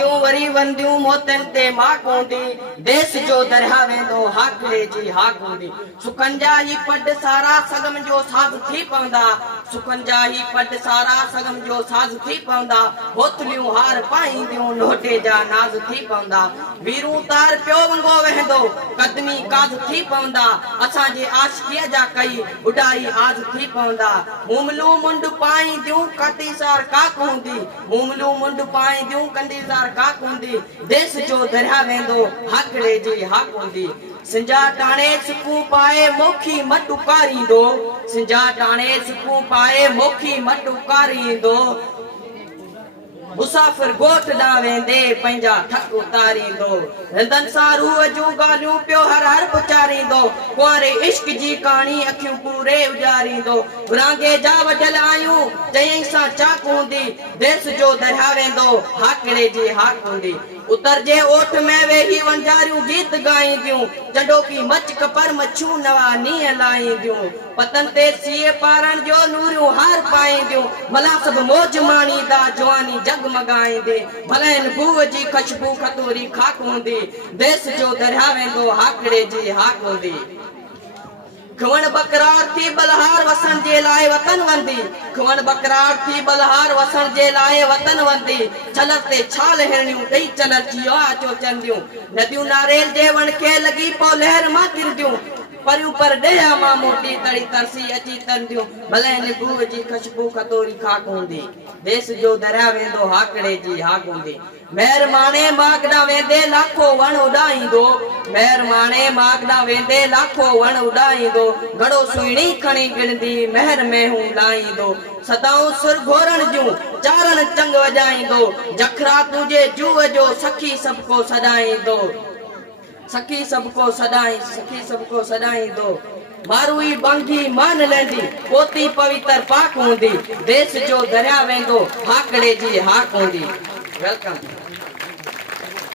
वक्तियूं वरी वंदियूं मोतन ते माक हूंदी देश जो दरिया वेंदो हाकड़े जी हाक हूंदी सुखन जा ही पड सारा सगम जो साज थी पवंदा सुखन जा ही पड सारा सगम जो साज थी पवंदा होतलियूं हार पाईंदियूं लोटे जा नाज थी पवंदा वीरू तार पियो वंगो वहंदो कदमी काज थी पवंदा असांजे आशिकीअ जा कई उडाई आज थी पवंदा मुमलू मुंड पाईंदियूं कतीसार काक हूंदी मुमलू मुंड पाईंदियूं कंदीसार काक हूंदी देश जो दरिया वेंदो हाकड़े जी हाक हूंदी सिंजा टाणे सुकू पाए मोखी मट उकारींदो सिंजा टाणे सुकू पाए मोखी मट उकारींदो मुसाफिर गोठ ॾांहुं वेंदे पंहिंजा थक उतारींदो हिंदनि सां रूह जूं ॻाल्हियूं पियो हर हर पुचारींदो कुंवारे इश्क जी कहाणी अखियूं पूरे उजारींदो विरांगे जा वढियल आहियूं चयईं सां चाक हूंदी देश जो दरिया वेंदो हाकड़े जी हाक हूंदी उतर जे ओठ में वेही वंजारियूं गीत ॻाईंदियूं चंडोकी मच कपर मच्छूं नवा नीअं लाहींदियूं पतन ते सीए पारण जो नूरियूं हार पाईंदियूं भला सभु मौज माणींदा जवानी जगमगाईंदे भला इन बूअ जी ख़ुशबू खतूरी खाक हूंदी देश जो दरिया वेंदो हाकड़े जी हाक हूंदी खवण बकरार थी बलहार वसण जे लाइ वतन वंदी खवण बकरार थी बलहार वसण जे लाइ वतन वंदी छलर ते छाल हिरणियूं ॾेई चलर जियो अचो चंदियूं नदियूं नारेल जे वण खे लॻी पो लहर मां किरदियूं परियूं पर ॾेया मां मोटी तड़ी तरसी अची तंदियूं भले इन बूअ जी ख़ुशबू खतोरी खाक हूंदी देश जो दरिया वेंदो हाकड़े जी हाक हूंदी महिरमाने मागड़ा वेंदे लाखो वण उॾाईंदो महिरमाने मागड़ा वेंदे लाखो वण उॾाईंदो घड़ो सुहिणी खणी गिणंदी महर में हूं लाईंदो सदाऊं सुर घोरण जूं चारण चंग वॼाईंदो जखरा तुंहिंजे जूअ जो सखी सबको सॾाईंदो सखी सबको सॾाईंदो मारूई बंगी मान लेंदी पोती पवित्र पाक हूंदी देश जो दरिया वेंदो हाकड़े जी हाक हूंदी वेलकम